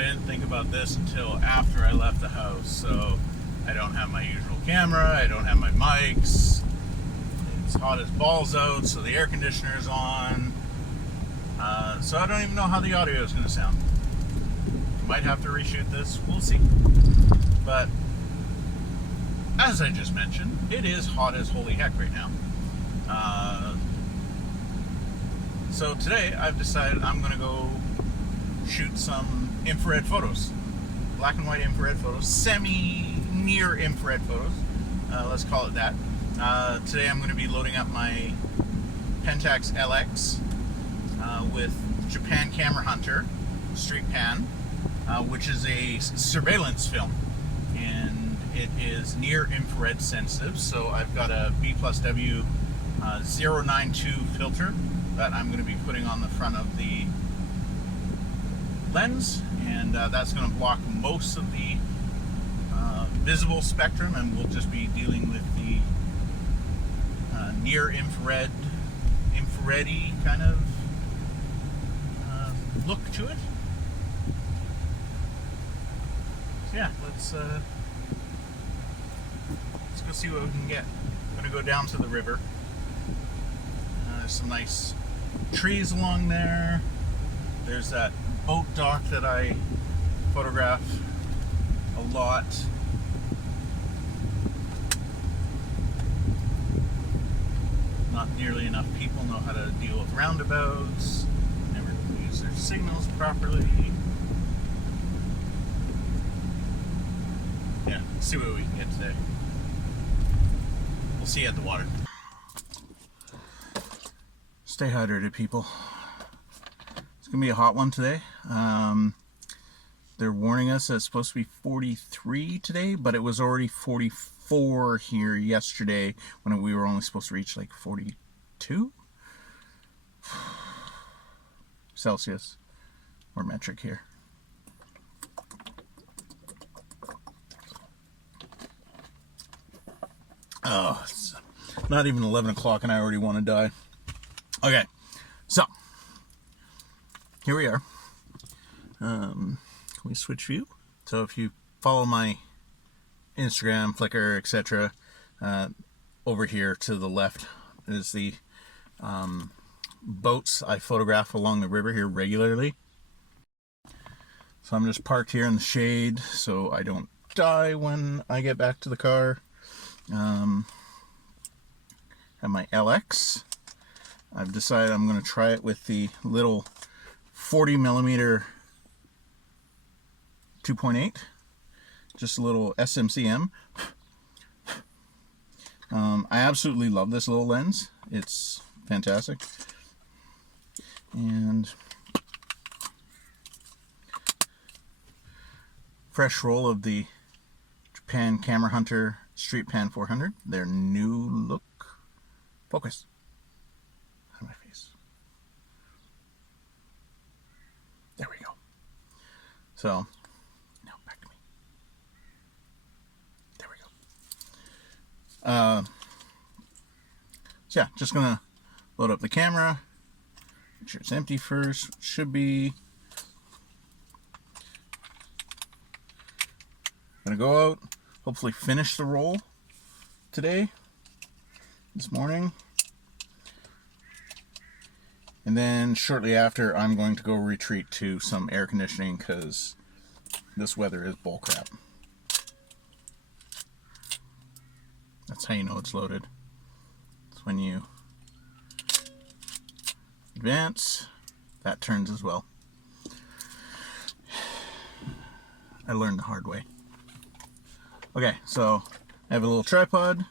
I didn't think about this until after I left the house. So I don't have my usual camera, I don't have my mics. It's hot as balls out, so the air conditioner is on. So I don't even know how the audio is going to sound. Might have to reshoot this, we'll see. But as I just mentioned, it is hot as holy heck right now. So today I've decided I'm going to go shoot some infrared photos. Black and white infrared photos, semi-near infrared photos, let's call it that. Today I'm going to be loading up my Pentax LX with Japan Camera Hunter Streetpan, which is a surveillance film, and it is near infrared sensitive. So I've got a B+W 092 filter that I'm going to be putting on the front of the lens, and that's going to block most of the visible spectrum, and we'll just be dealing with the near infrared, infrared-y kind of look to it. So yeah, let's go see what we can get. I'm going to go down to the river. There's some nice trees along there. There's that boat dock that I photograph a lot. Not nearly enough people know how to deal with roundabouts, never use their signals properly. Yeah, let's see what we can get today. We'll see you at the water. Stay hydrated, people. It's gonna be a hot one today. They're warning us that it's supposed to be 43 today, but it was already 44 here yesterday when we were only supposed to reach like 42 Celsius or metric here. Oh, it's not even 11 o'clock and I already want to die. Okay, so here we are. Can we switch view? So if you follow my Instagram, Flickr, etc., over here to the left is the boats I photograph along the river here regularly. So I'm just parked here in the shade so I don't die when I get back to the car. Have my LX. I've decided I'm going to try it with the little 40mm 2.8, just a little SMCM. I absolutely love this little lens. It's fantastic. And fresh roll of the Japan Camera Hunter Streetpan 400, their new look. Focus on my face. There we go. So now back to me. There we go. So yeah, just gonna load up the camera. Make sure it's empty first. Should be. Gonna go out. Hopefully finish the roll today. This morning, and then shortly after I'm going to go retreat to some air conditioning because this weather is bullcrap. That's how you know it's loaded. It's when you advance, that turns as well. I learned the hard way. Okay, so I have a little tripod.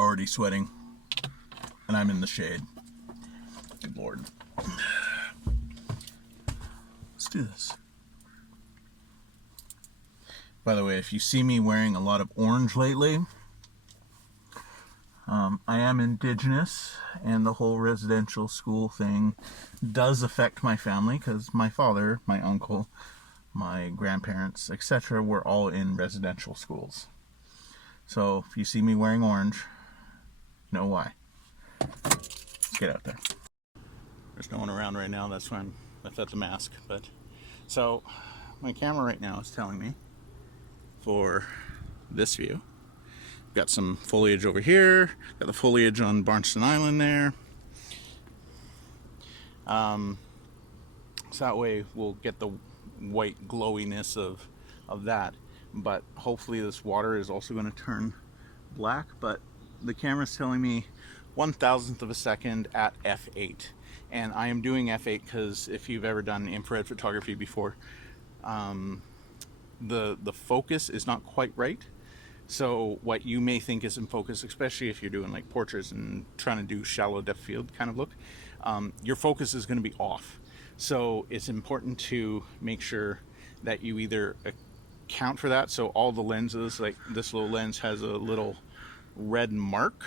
Already sweating, and I'm in the shade. Good Lord. Let's do this. By the way, if you see me wearing a lot of orange lately, I am indigenous, and the whole residential school thing does affect my family because my father, my uncle, my grandparents, etc. were all in residential schools. So if you see me wearing orange, know why. Get out there. There's no one around right now, that's why I'm without the mask. But so my camera right now is telling me for this view, got some foliage over here, got the foliage on Barnston Island there. So that way we'll get the white glowiness of that. But hopefully this water is also going to turn black. But the camera's telling me 1,000th of a second at f8, and I am doing f8 because if you've ever done infrared photography before, the focus is not quite right. So what you may think is in focus, especially if you're doing like portraits and trying to do shallow depth field kind of look, your focus is going to be off. So it's important to make sure that you either account for that. So all the lenses, like this little lens has a little red mark.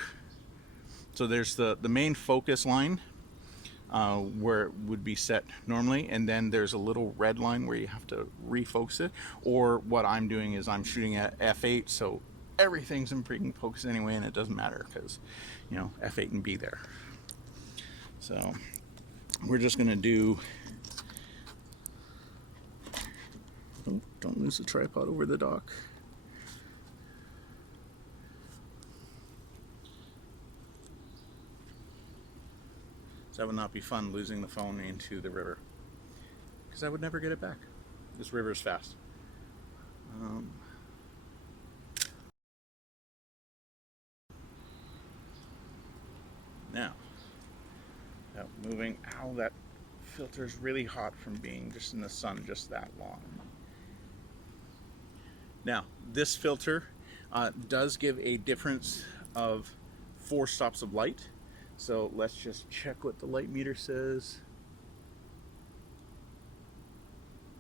So there's the main focus line where it would be set normally, and then there's a little red line where you have to refocus it. Or what I'm doing is I'm shooting at f8, so everything's in freaking focus anyway, and it doesn't matter because, you know, f8 and be there. So we're just gonna do, don't lose the tripod over the dock. So that would not be fun, losing the phone into the river, because I would never get it back. This river is fast. Now, without moving, ow, that filter's really hot from being just in the sun just that long. Now, this filter does give a difference of 4 stops of light. So let's just check what the light meter says.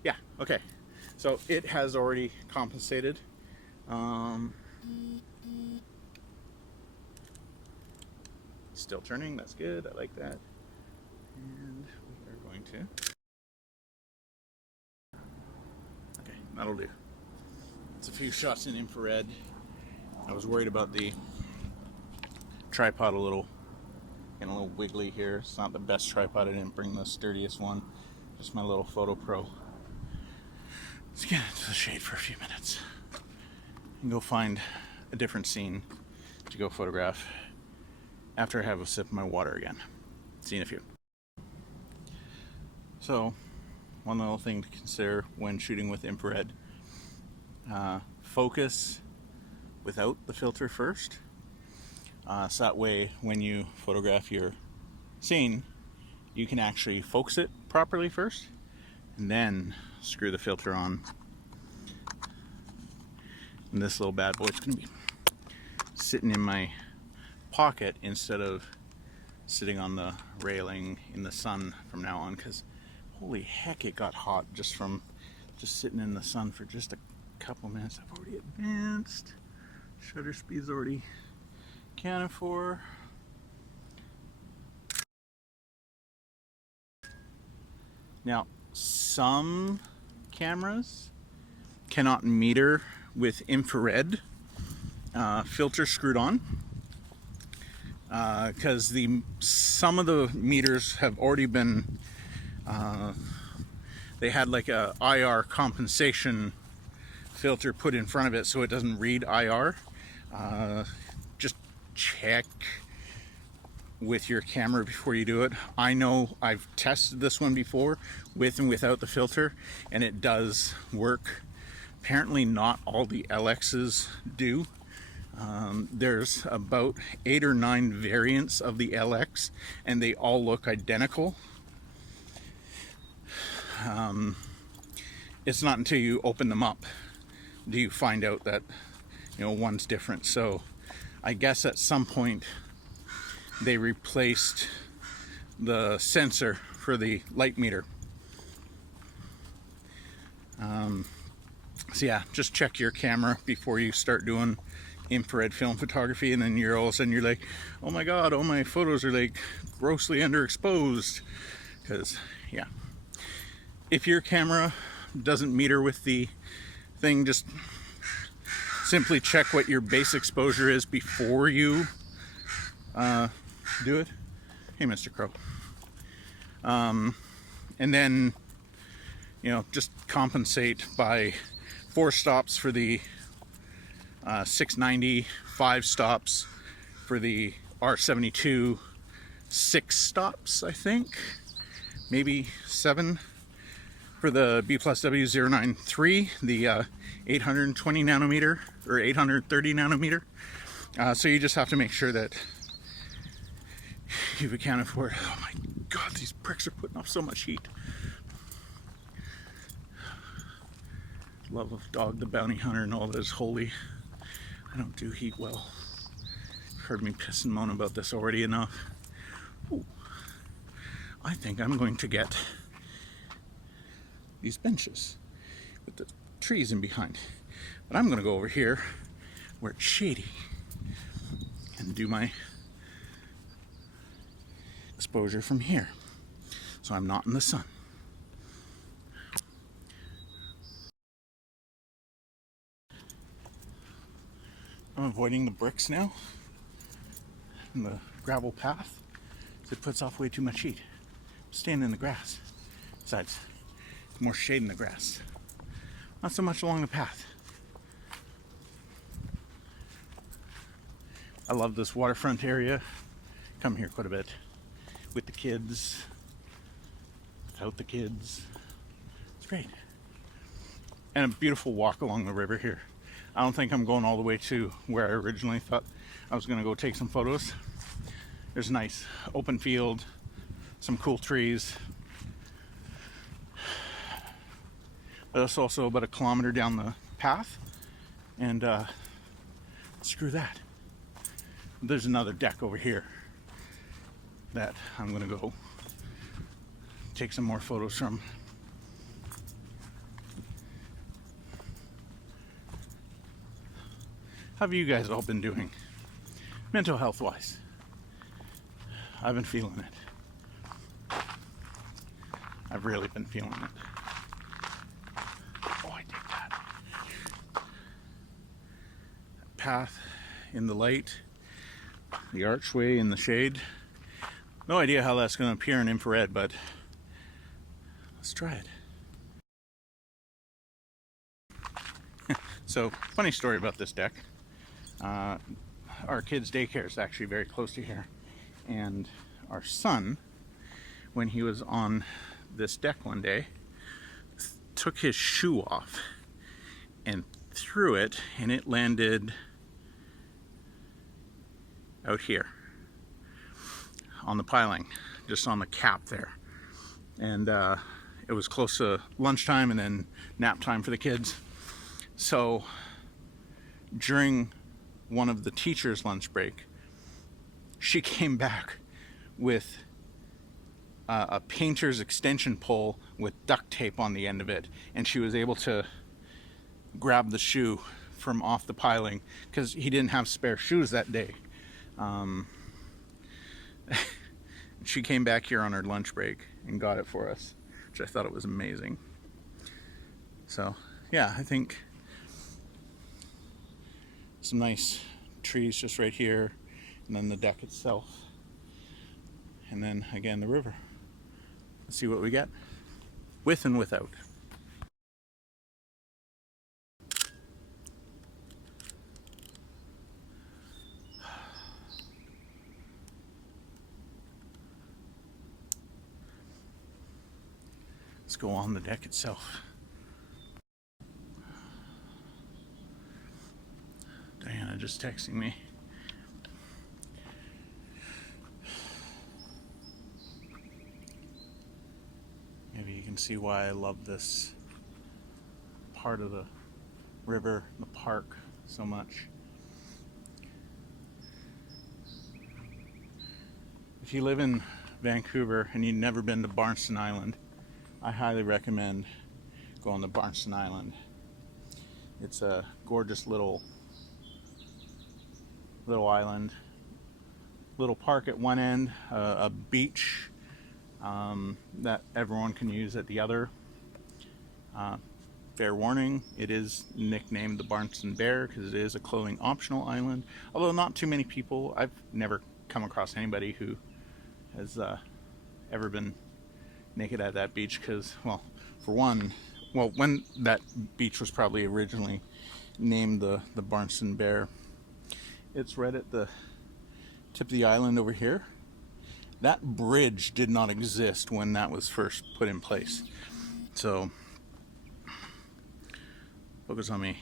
Yeah, okay. So it has already compensated. Still turning, that's good, I like that. And we are going to, okay, that'll do. It's a few shots in infrared. I was worried about the tripod getting a little wiggly here. It's not the best tripod, I didn't bring the sturdiest one, just my little Photo Pro. Let's get into the shade for a few minutes and go find a different scene to go photograph after I have a sip of my water again. See you in a few. So, one little thing to consider when shooting with infrared, focus without the filter first. So that way when you photograph your scene, you can actually focus it properly first and then screw the filter on. And this little bad boy's gonna be sitting in my pocket instead of sitting on the railing in the sun from now on, because holy heck, it got hot just from sitting in the sun for just a couple minutes. I've already advanced. Shutter speed's already accounted for. Now, some cameras cannot meter with infrared filter screwed on, because some of the meters have already been they had like a IR compensation filter put in front of it so it doesn't read IR. Just check with your camera before you do it. I know I've tested this one before with and without the filter, and it does work. Apparently not all the LXs do. There's about 8 or 9 variants of the LX, and they all look identical. It's not until you open them up do you find out that, you know, one's different. So I guess at some point they replaced the sensor for the light meter. So yeah, just check your camera before you start doing infrared film photography, and then you're all of a sudden you're like, oh my god, all my photos are like grossly underexposed. Because yeah, if your camera doesn't meter with the thing, just simply check what your base exposure is before you do it. Hey, Mr. Crow. And then, just compensate by 4 stops for the 690, 5 stops for the R72, 6 stops, I think, maybe 7 for the B+W093, the 820 nanometer or 830 nanometer. So you just have to make sure that you accounted for it. Oh my God, these bricks are putting off so much heat. Love of Dog the Bounty Hunter and all that is holy. I don't do heat well. You've heard me piss and moan about this already enough. Ooh. I think I'm going to get these benches with the trees in behind. But I'm going to go over here where it's shady and do my exposure from here, so I'm not in the sun. I'm avoiding the bricks now and the gravel path, so it puts off way too much heat. I'm staying in the grass. Besides, there's more shade in the grass, not so much along the path. I love this waterfront area. Come here quite a bit with the kids, without the kids. It's great. And a beautiful walk along the river here. I don't think I'm going all the way to where I originally thought I was going to go take some photos. There's a nice open field, some cool trees. But it's also about 1 kilometer down the path, and screw that. There's another deck over here that I'm going to go take some more photos from. How have you guys all been doing, mental health wise? I've been feeling it. I've really been feeling it. Oh, I dig that. Path in the light, the archway in the shade. No idea how that's going to appear in infrared, but let's try it. So, funny story about this deck. Our kids' daycare is actually very close to here, and our son, when he was on this deck one day, took his shoe off and threw it, and it landed out here on the piling, just on the cap there. And it was close to lunchtime and then nap time for the kids. So during one of the teachers' lunch break, she came back with a painter's extension pole with duct tape on the end of it, and she was able to grab the shoe from off the piling because he didn't have spare shoes that day. She came back here on her lunch break and got it for us, which I thought it was amazing. So yeah, I think some nice trees just right here, and then the deck itself, and then again the river. Let's see what we get, with and without. Let's go on the deck itself. Diana just texting me. Maybe you can see why I love this part of the river, the park, so much. If you live in Vancouver and you've never been to Barnston Island, I highly recommend going to Barnston Island. It's a gorgeous little island, little park at one end, a beach that everyone can use at the other. Fair warning, it is nicknamed the Barnston Bear because it is a clothing optional island, although not too many people, I've never come across anybody who has ever been naked at that beach, because, well, for one, well, when that beach was probably originally named the Barnson Bear, it's right at the tip of the island over here. That bridge did not exist when that was first put in place. So, focus on me,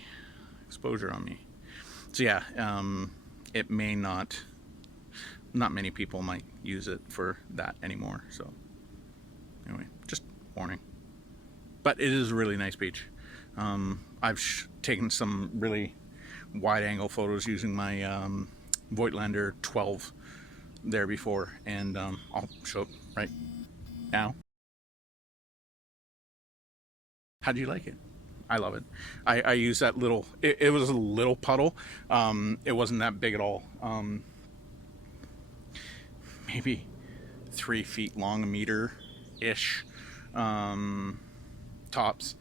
exposure on me. So yeah, it may not many people might use it for that anymore. So anyway, just warning. But it is a really nice beach. I've taken some really wide angle photos using my Voigtlander 12 there before, and I'll show it right now. How do you like it? I love it. I use that little, it was a little puddle. It wasn't that big at all. Maybe 3 feet long, a meter-ish, tops.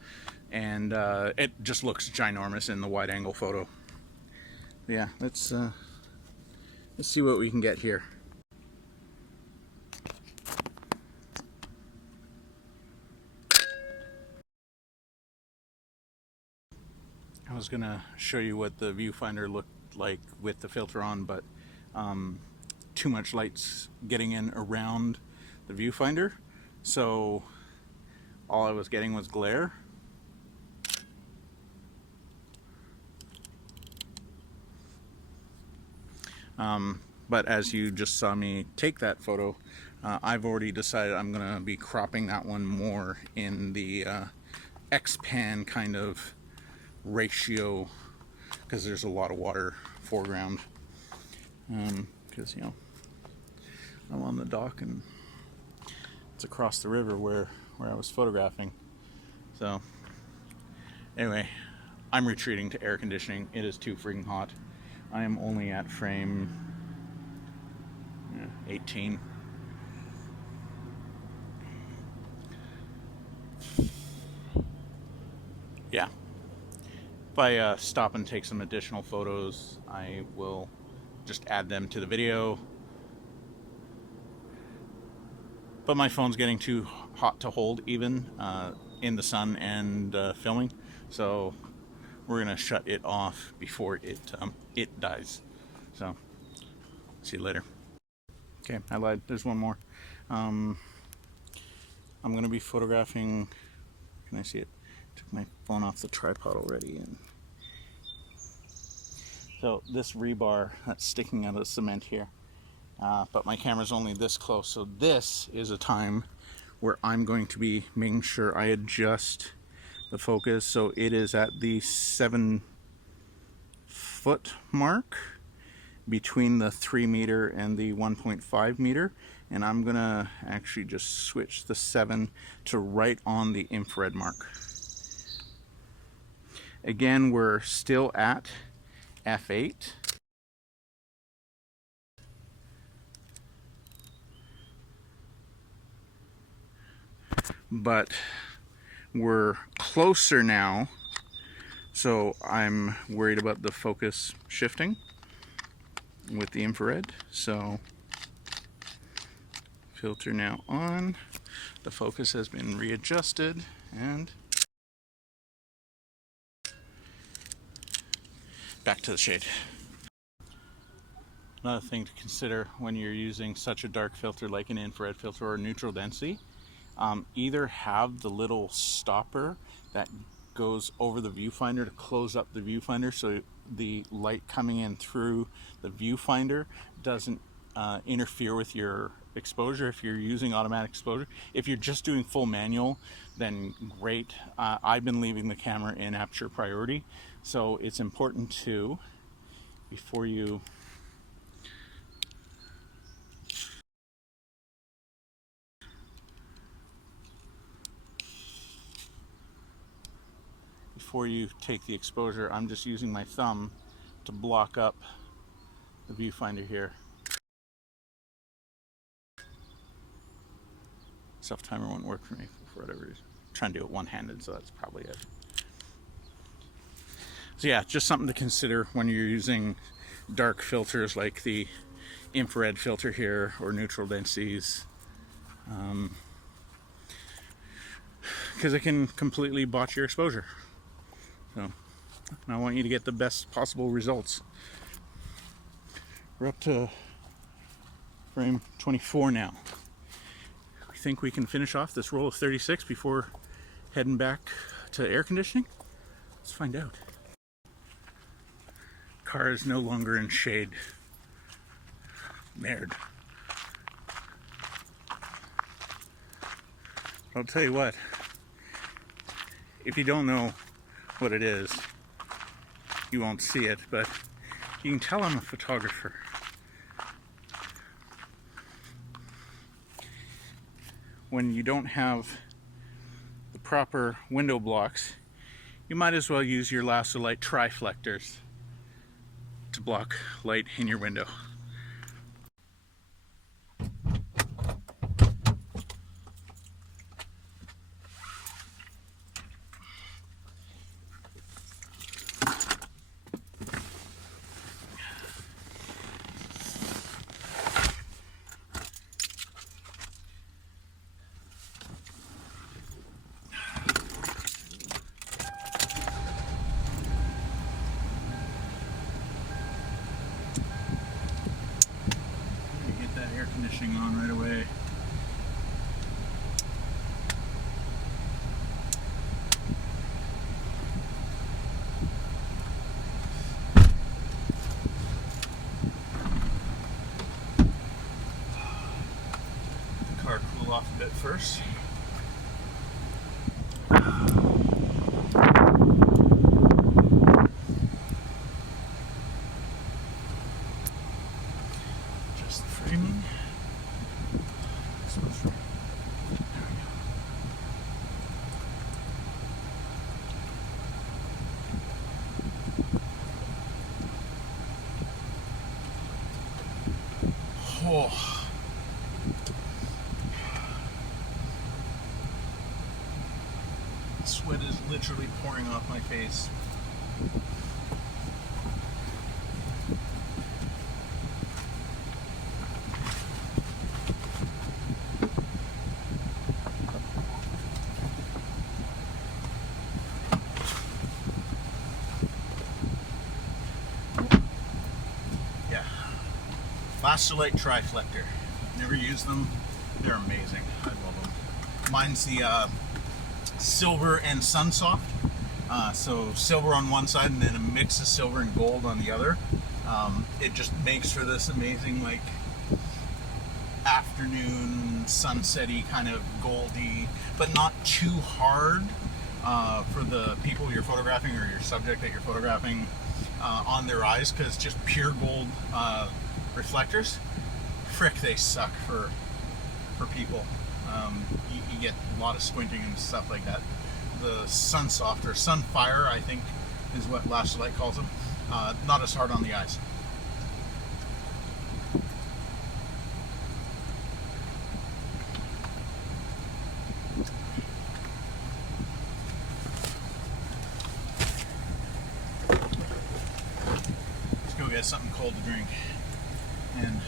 And it just looks ginormous in the wide angle photo. Yeah, let's see what we can get here. I was gonna show you what the viewfinder looked like with the filter on, but too much light's getting in around the viewfinder, so all I was getting was glare. But as you just saw me take that photo, I've already decided I'm gonna be cropping that one more in the X-pan kind of ratio, because there's a lot of water foreground, because you know, I'm on the dock and it's across the river where I was photographing. So anyway, I'm retreating to air conditioning. It is too freaking hot. I am only at frame 18. Yeah. If I stop and take some additional photos, I will just add them to the video. But my phone's getting too hot to hold even in the sun and filming, so we're gonna shut it off before it dies. So see you later. Okay, I lied. There's one more. I'm gonna be photographing. Can I see it? Took my phone off the tripod already, and so this rebar that's sticking out of the cement here, but my camera's only this close, so this is a time where I'm going to be making sure I adjust the focus so it is at the 7 foot mark between the 3 meter and the 1.5 meter, and I'm gonna actually just switch the 7 to right on the infrared mark. Again, we're still at f8. But we're closer now, so I'm worried about the focus shifting with the infrared. So filter now on, the focus has been readjusted, and back to the shade. Another thing to consider when you're using such a dark filter like an infrared filter or neutral density, either have the little stopper that goes over the viewfinder to close up the viewfinder so the light coming in through the viewfinder doesn't interfere with your exposure if you're using automatic exposure. If you're just doing full manual, then great. I've been leaving the camera in aperture priority, so it's important to, before you take the exposure, I'm just using my thumb to block up the viewfinder here. Self timer won't work for me for whatever reason. I'm trying to do it one-handed, so that's probably it. So yeah, just something to consider when you're using dark filters like the infrared filter here or neutral densities. because it can completely botch your exposure. So I want you to get the best possible results. We're up to frame 24 now. We think we can finish off this roll of 36 before heading back to air conditioning. Let's find out. Car is no longer in shade. Merde. I'll tell you what, if you don't know what it is, you won't see it, but you can tell I'm a photographer. When you don't have the proper window blocks, you might as well use your lasso light triflectors to block light in your window. Air conditioning on right away. The car cool off a bit first. Just the framing. Oh. Sweat is literally pouring off my face. Lasso light triflector. Never used them. They're amazing. I love them. Mine's the silver and sunsoft. So silver on one side and then a mix of silver and gold on the other. It just makes for this amazing like afternoon sunset-y kind of goldy, but not too hard for the people you're photographing or your subject that you're photographing on their eyes, because just pure gold reflectors, frick, they suck for people. You get a lot of squinting and stuff like that. The Sunsoft or Sunfire, I think, is what Lasso Light calls them. Not as hard on the eyes. Let's go get something cold to drink and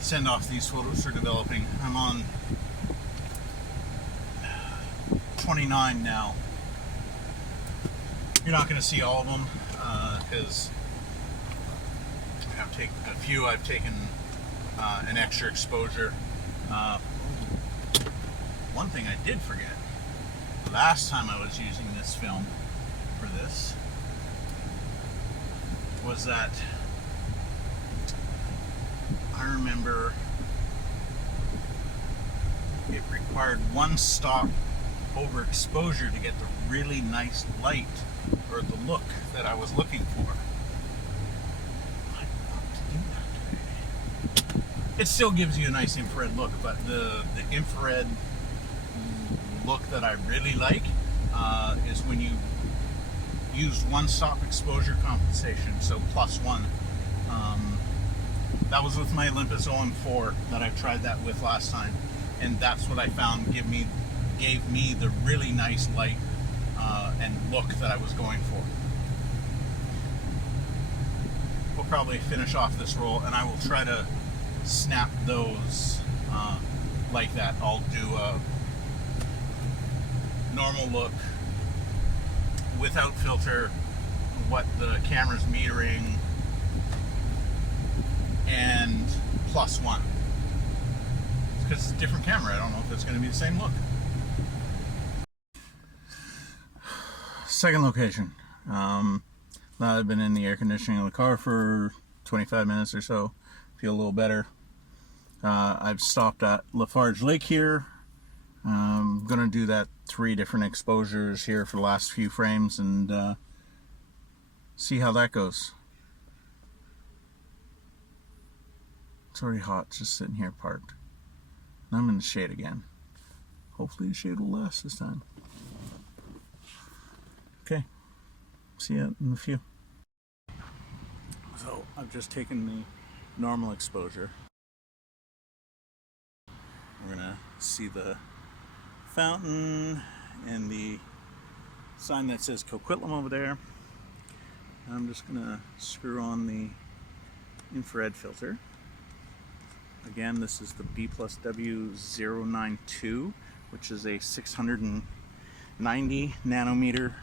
send off these photos for developing. I'm on 29 now. You're not going to see all of them because I've taken a few. I've taken an extra exposure. One thing I did forget. Last time I was using this film for this was that I remember it required one stop over exposure to get the really nice light or the look that I was looking for. I want to do that today. It still gives you a nice infrared look, but the infrared look that I really like is when you use one stop exposure compensation, so +1. That was with my Olympus OM4 that I tried that with last time, and that's what I found gave me the really nice light and look that I was going for. We'll probably finish off this roll, and I will try to snap those like that. I'll do a normal look without filter, what the camera's metering, and +1. Because it's a different camera. I don't know if it's going to be the same look. Second location. Now I've been in the air conditioning of the car for 25 minutes or so. Feel a little better. I've stopped at Lafarge Lake here. I'm gonna do that 3 different exposures here for the last few frames and see how that goes. It's already hot just sitting here parked. And I'm in the shade again. Hopefully the shade will last this time. Okay, see you in a few. So I've just taken the normal exposure. We're gonna see the fountain and the sign that says Coquitlam over there. I'm just gonna screw on the infrared filter. Again, this is the B+W092, which is a 690 nanometer.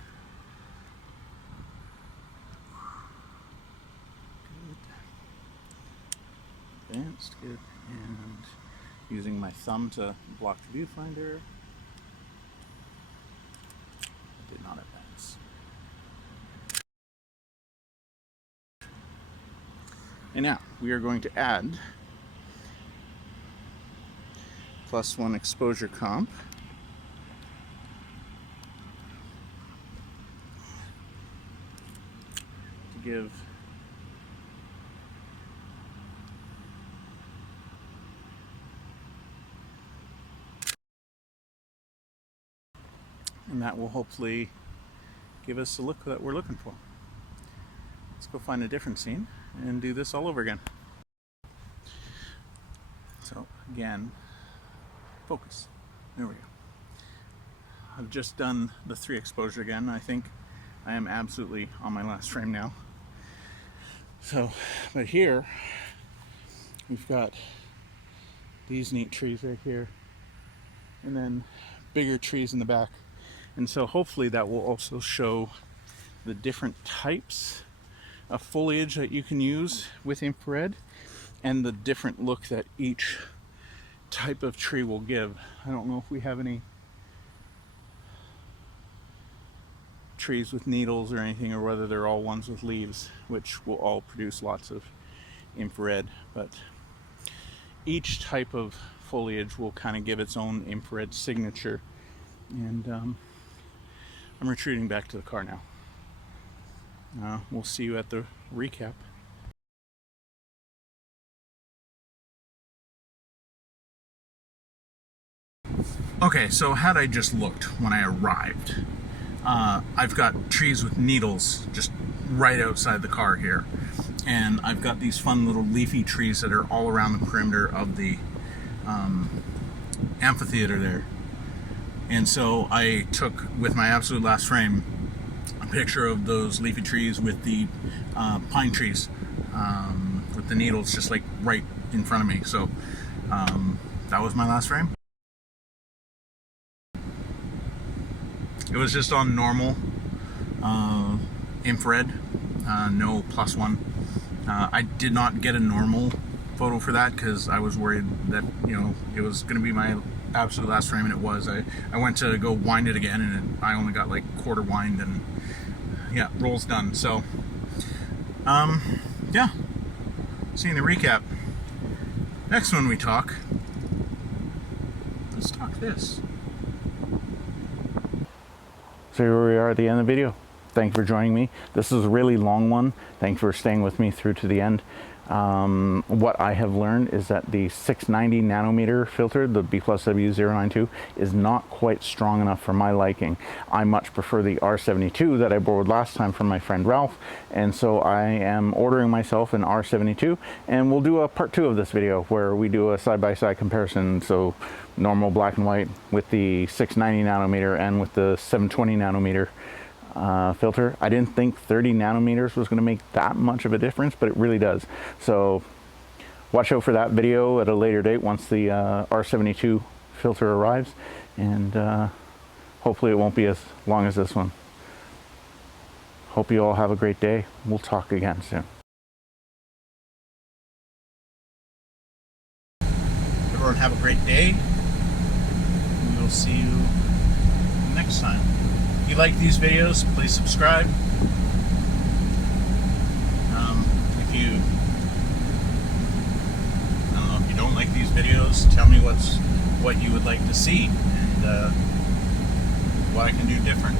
Advanced, good, and using my thumb to block the viewfinder. Did not advance. And now we are going to add +1 exposure comp. To give and that will hopefully give us the look that we're looking for. Let's go find a different scene and do this all over again. So again, focus. There we go. I've just done the 3 exposure again. I think I am absolutely on my last frame now. So, but here we've got these neat trees right here, and then bigger trees in the back. And so hopefully that will also show the different types of foliage that you can use with infrared and the different look that each type of tree will give. I don't know if we have any trees with needles or anything, or whether they're all ones with leaves, which will all produce lots of infrared, but each type of foliage will kind of give its own infrared signature. And I'm retreating back to the car now. We'll see you at the recap. Okay, so had I just looked when I arrived, I've got trees with needles just right outside the car here. And I've got these fun little leafy trees that are all around the perimeter of the amphitheater there. And so I took, with my absolute last frame, a picture of those leafy trees with the pine trees with the needles just like right in front of me. So that was my last frame. It was just on normal infrared, no +1. I did not get a normal photo for that because I was worried that, you know, it was going to be my absolute last frame, and it was. I went to go wind it again, and I only got like quarter wind, and yeah, roll's done. So yeah, seeing the recap. Next one we talk, let's talk this. So here we are at the end of the video. Thank you for joining me. This is a really long one. Thank you for staying with me through to the end. What I have learned is that the 690 nanometer filter, the B+W092, is not quite strong enough for my liking. I much prefer the R72 that I borrowed last time from my friend Ralph, and so I am ordering myself an R72, and we'll do a part 2 of this video where we do a side-by-side comparison. So normal black and white with the 690 nanometer and with the 720 nanometer filter. I didn't think 30 nanometers was going to make that much of a difference, but it really does. So watch out for that video at a later date once the R72 filter arrives, and hopefully it won't be as long as this one. Hope you all have a great day. We'll talk again soon. Everyone have a great day. We will see you next time. If you like these videos, please subscribe. If you, I don't know, if you don't like these videos, tell me what you would like to see and what I can do different.